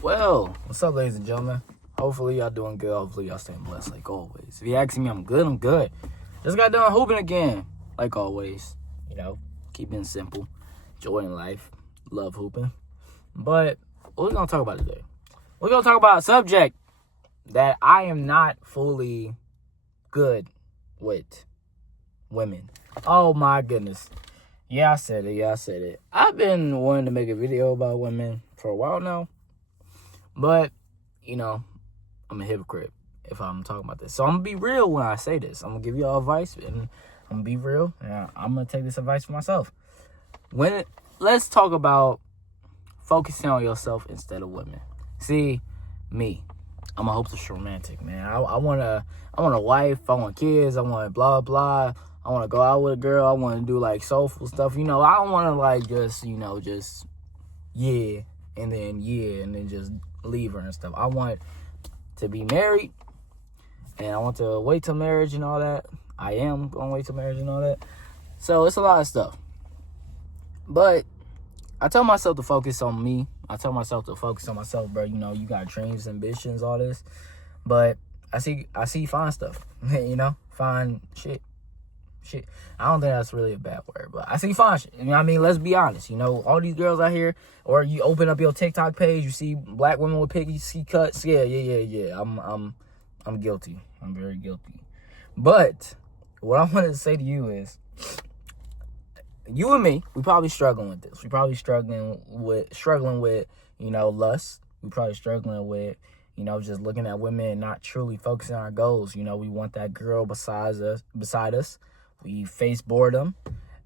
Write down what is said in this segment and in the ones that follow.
Well, what's up, ladies and gentlemen? Hopefully y'all doing good. Hopefully y'all staying blessed like always. If you asking me, I'm good. I'm good. Just got done hooping again, like always. You know, keeping it simple, enjoying life, love hooping. But what we gonna talk about today? We're gonna talk about a subject that I am not fully good with: women. Oh my goodness. Yeah, I said it. I've been wanting to make a video about women for a while now. But, you know, I'm a hypocrite if I'm talking about this. So I'm going to be real when I say this. I'm going to give you all advice, and I'm going to be real. And I'm going to take this advice for myself. Let's talk about focusing on yourself instead of women. See, me, I'm a hopeless romantic, man. I want a wife. I want kids. I want blah, blah. I want to go out with a girl. I want to do, like, soulful stuff. You know, I don't want to, like, just and then just leave her and stuff. I want to be married, and I want to wait till marriage and all that. I am going to wait till marriage and all that. So it's a lot of stuff. But I tell myself to focus on me. I tell myself to focus on myself, bro. You know, you got dreams, ambitions, all this. But I see fine stuff. You know, fine shit. I don't think that's really a bad word, but I see fine shit. You know what I mean? Let's be honest. You know, all these girls out here, or you open up your TikTok page, you see black women with piggy cuts. Yeah. I'm guilty. I'm very guilty. But what I wanted to say to you is, you and me, we probably struggling with this. We probably struggling with, you know, lust. We probably struggling with, you know, just looking at women and not truly focusing on our goals. You know, we want that girl beside us. We face boredom.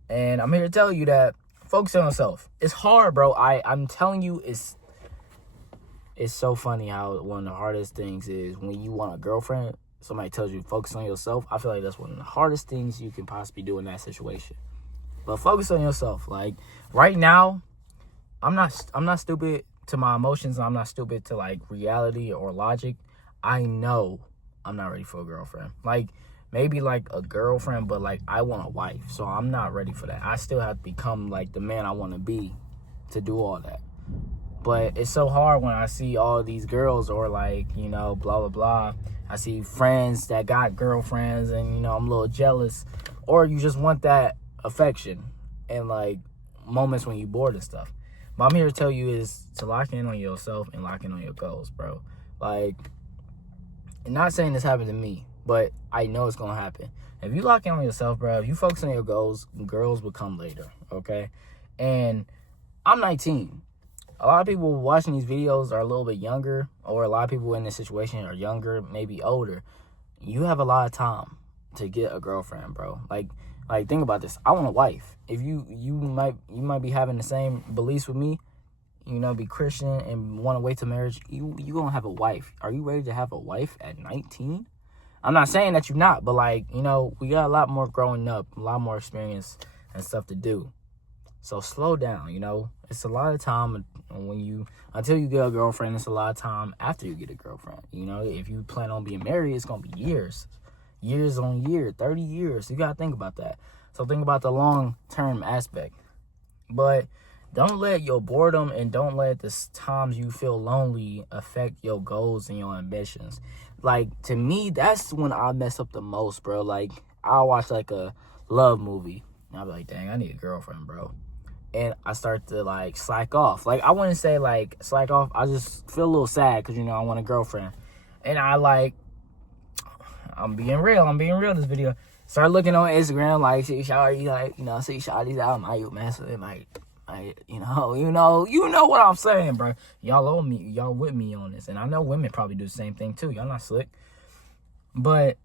And I'm here to tell you that focus on yourself. It's hard, bro. I'm telling you, it's so funny how one of the hardest things is when you want a girlfriend, somebody tells you focus on yourself. I feel like that's one of the hardest things you can possibly do in that situation. But focus on yourself. Like, right now, I'm not stupid to my emotions. I'm not stupid to, like, reality or logic. I know I'm not ready for a girlfriend. Like, maybe, like, a girlfriend, but, like, I want a wife. So I'm not ready for that. I still have to become, like, the man I want to be to do all that. But it's so hard when I see all these girls or, like, you know, blah, blah, blah. I see friends that got girlfriends and, you know, I'm a little jealous. Or you just want that affection and, like, moments when you're bored and stuff. But I'm here to tell you is to lock in on yourself and lock in on your goals, bro. Like, I'm not saying this happened to me, but I know it's going to happen. If you lock in on yourself, bro, if you focus on your goals, girls will come later, okay? And I'm 19. A lot of people watching these videos are a little bit younger, or a lot of people in this situation are younger, maybe older. You have a lot of time to get a girlfriend, bro. Like think about this. I want a wife. If you might be having the same beliefs with me, you know, be Christian and want to wait till marriage, you gonna have a wife. Are you ready to have a wife at 19? I'm not saying that you're not, but, like, you know, we got a lot more growing up, a lot more experience and stuff to do. So slow down, you know. It's a lot of time until you get a girlfriend. It's a lot of time after you get a girlfriend. You know, if you plan on being married, it's gonna be years on years, 30 years. You gotta think about that. So think about the long-term aspect. But don't let your boredom and don't let the times you feel lonely affect your goals and your ambitions. Like, to me, that's when I mess up the most, bro. Like, I'll watch, like, a love movie, and I'll be like, dang, I need a girlfriend, bro. And I start to, like, slack off. Like, I wouldn't say, like, slack off. I just feel a little sad because, you know, I want a girlfriend. And I'm being real in this video. Start looking on Instagram, like, see shawty, like, you know, see shawty's out in my youth, man. So it might, you know what I'm saying, bro. Y'all with me on this. And I know women probably do the same thing too. Y'all not slick. But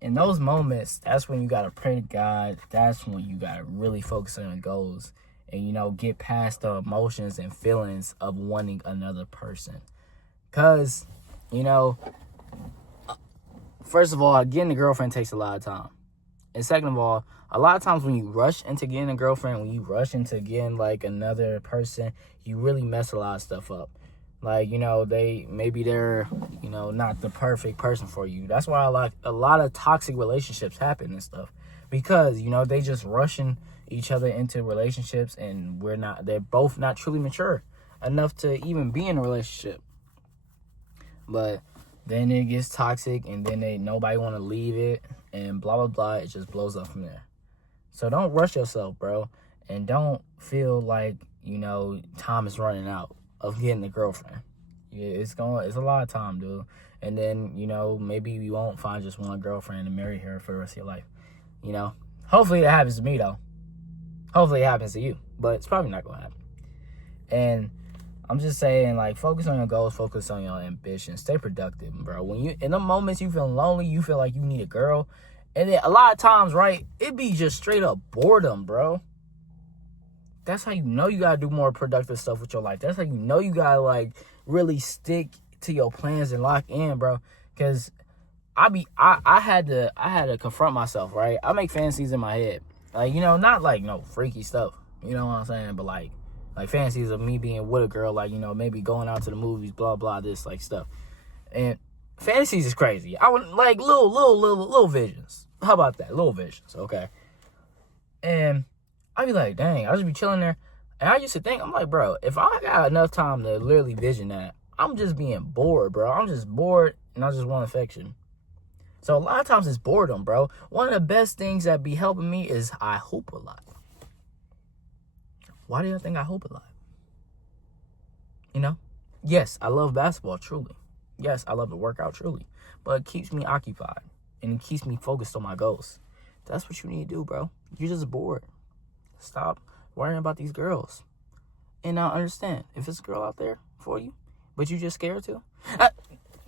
in those moments, that's when you gotta pray to God. That's when you gotta really focus on your goals and, you know, get past the emotions and feelings of wanting another person. Cause, you know, first of all, getting a girlfriend takes a lot of time. And second of all, a lot of times when you rush into getting a girlfriend, when you rush into getting, like, another person, you really mess a lot of stuff up. Like, you know, they're, you know, not the perfect person for you. That's why a lot of toxic relationships happen and stuff. Because, you know, they just rushing each other into relationships and they're both not truly mature enough to even be in a relationship. But then it gets toxic, and then nobody want to leave it, and blah, blah, blah. It just blows up from there. So don't rush yourself, bro. And don't feel like, time is running out of getting a girlfriend. Yeah, it's a lot of time, dude. And then, maybe you won't find just one girlfriend and marry her for the rest of your life. Hopefully it happens to me, though. Hopefully it happens to you. But it's probably not going to happen. And I'm just saying, like, focus on your goals, focus on your ambition, stay productive, bro. When you in the moments you feel lonely, you feel like you need a girl, and then a lot of times, right, it be just straight up boredom, bro. That's how you know you gotta do more productive stuff with your life. That's how you know you gotta like really stick to your plans and lock in, bro. Cause I had to confront myself, right? I make fantasies in my head, like not like no freaky stuff, you know what I'm saying, but like fantasies of me being with a girl, like, maybe going out to the movies, blah, blah, this, like, stuff. And fantasies is crazy. I would, like, little visions. How about that? Little visions, okay? And I'd be like, dang, I just be chilling there. And I used to think, I'm like, bro, if I got enough time to literally vision that, I'm just being bored, bro. I'm just bored, and I just want affection. So a lot of times it's boredom, bro. One of the best things that be helping me is I hoop a lot. Why do you think I hoop a lot? Yes, I love basketball, truly. Yes, I love to work out, truly. But it keeps me occupied, and it keeps me focused on my goals. That's what you need to do, bro. You're just bored. Stop worrying about these girls. And now understand, if it's a girl out there for you, but you just scared to,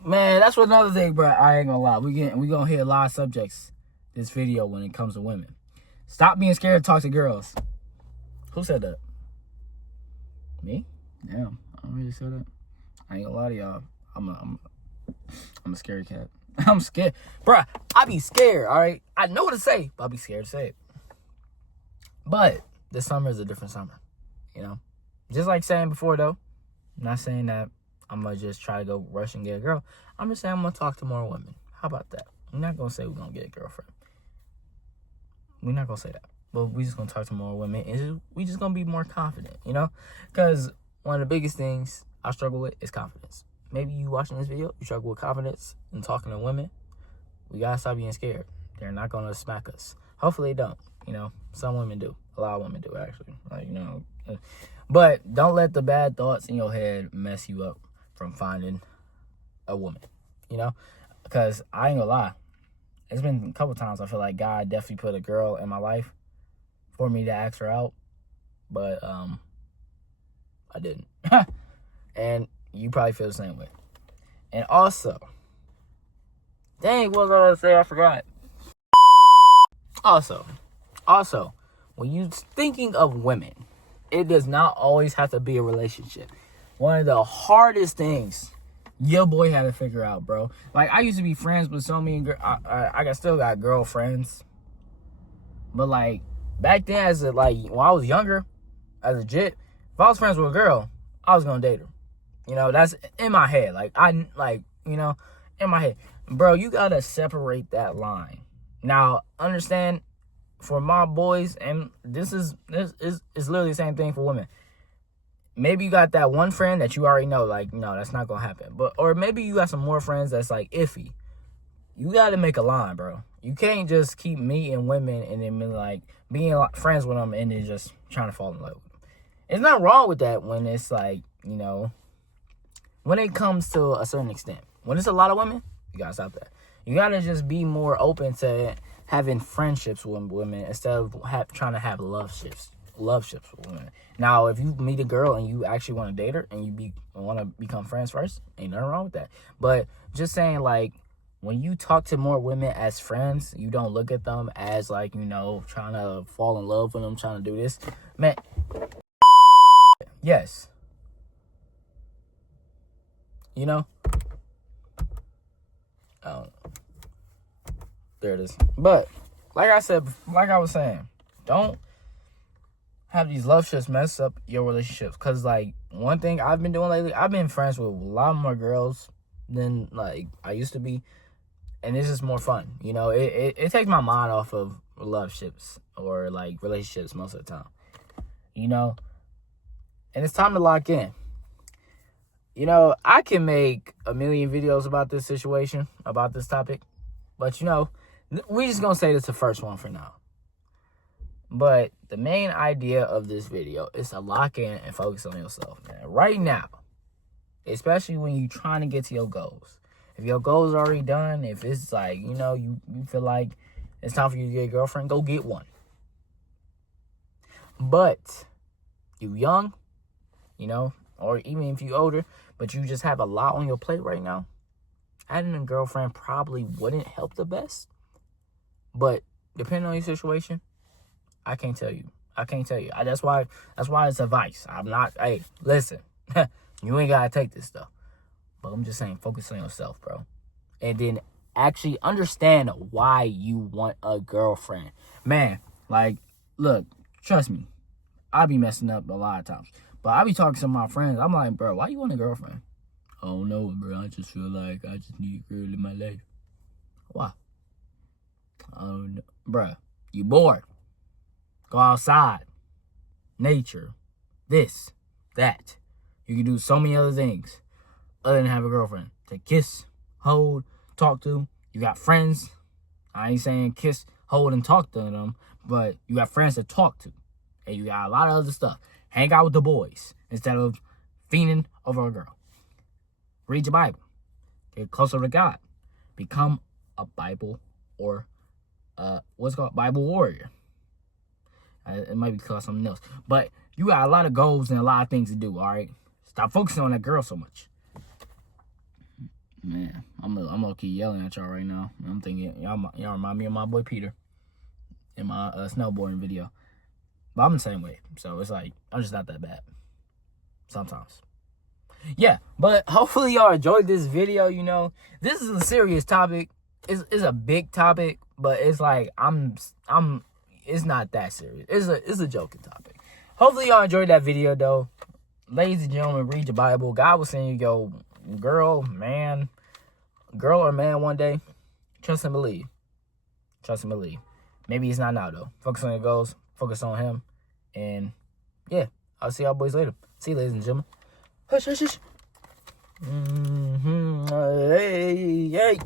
man, that's what another thing, bro. I ain't gonna lie. We gonna hit a lot of subjects this video when it comes to women. Stop being scared to talk to girls. Who said that? Me? Damn, I don't really say that. I ain't gonna lie to y'all. I'm a scary cat. I'm scared. Bruh, I be scared, all right? I know what to say, but I be scared to say it. But this summer is a different summer, Just like saying before, though, I'm not saying that I'm gonna just try to go rush and get a girl. I'm just saying I'm gonna talk to more women. How about that? I'm not gonna say we're gonna get a girlfriend. We're not gonna say that. But we just gonna talk to more women, and we just gonna be more confident, Because one of the biggest things I struggle with is confidence. Maybe you watching this video, you struggle with confidence and talking to women. We gotta stop being scared. They're not gonna smack us. Hopefully they don't. Some women do. A lot of women do, actually. But don't let the bad thoughts in your head mess you up from finding a woman. Because I ain't gonna lie. It's been a couple times I feel like God definitely put a girl in my life for me to ask her out, but I didn't. And you probably feel the same way. And also, dang, what was I gonna say? I forgot. Also, when you thinking of women, it does not always have to be a relationship. One of the hardest things your boy had to figure out, bro. Like, I used to be friends with so many girls. I still got girlfriends, but like back then, when I was younger, as a jit, if I was friends with a girl, I was gonna date her. That's in my head. In my head, bro. You gotta separate that line. Now, understand, for my boys, and this is literally the same thing for women. Maybe you got that one friend that you already know, like, no, that's not gonna happen. Or maybe you got some more friends that's like iffy. You gotta make a line, bro. You can't just keep meeting women and then being friends with them and then just trying to fall in love with them. It's not wrong with that when it's like, when it comes to a certain extent. When it's a lot of women, you gotta stop that. You gotta just be more open to having friendships with women instead of trying to have love ships with women. Now, if you meet a girl and you actually want to date her and you want to become friends first, ain't nothing wrong with that. But just saying, when you talk to more women as friends, you don't look at them as trying to fall in love with them, trying to do this. Man, yes. I don't know. There it is. But like I was saying, don't have these love ships mess up your relationships. Because one thing I've been doing lately, I've been friends with a lot more girls than I used to be, and it's just more fun. It takes my mind off of love ships or relationships most of the time. And it's time to lock in. You know, I can make a million videos about this situation, about this topic. But, you know, we just going to say this the first one for now. But the main idea of this video is to lock in and focus on yourself, man. Right now, especially when you're trying to get to your goals. If your goals are already done, if it's like, you know, you feel like it's time for you to get a girlfriend, go get one. But you young, you know, or even if you older, but you just have a lot on your plate right now, adding a girlfriend probably wouldn't help the best. But depending on your situation, I can't tell you. That's why it's advice. I'm not, hey, listen, you ain't gotta take this stuff. But I'm just saying, focus on yourself, bro. And then actually understand why you want a girlfriend. Man, like, look, trust me, I be messing up a lot of times. But I be talking to my friends. I'm like, bro, why you want a girlfriend? I don't know, bro. I just feel like I just need a girl in my life. Why? I don't know. Bro, you bored. Go outside. Nature. This. That. You can do so many other things other than have a girlfriend. To kiss, hold, talk to. You got friends. I ain't saying kiss, hold, and talk to them, but you got friends to talk to. And you got a lot of other stuff. Hang out with the boys instead of fiending over a girl. Read your Bible. Get closer to God. Become a Bible or what's it called? Bible warrior. It might be called something else. But you got a lot of goals and a lot of things to do, all right? Stop focusing on that girl so much. Man, I'm gonna keep yelling at y'all right now. I'm thinking, y'all remind me of my boy Peter in my snowboarding video. But I'm the same way. So it's like, I'm just not that bad. Sometimes. Yeah, but hopefully y'all enjoyed this video, you know. This is a serious topic. It's a big topic, but it's like, it's not that serious. It's a joking topic. Hopefully y'all enjoyed that video, though. Ladies and gentlemen, read your Bible. God will send you your girl or man one day. Trust and believe. Trust and believe. Maybe it's not now, though. Focus on your goals. Focus on him. And, yeah, I'll see y'all boys later. See you, ladies and gentlemen. Hush, hush, hush. Hey, hey.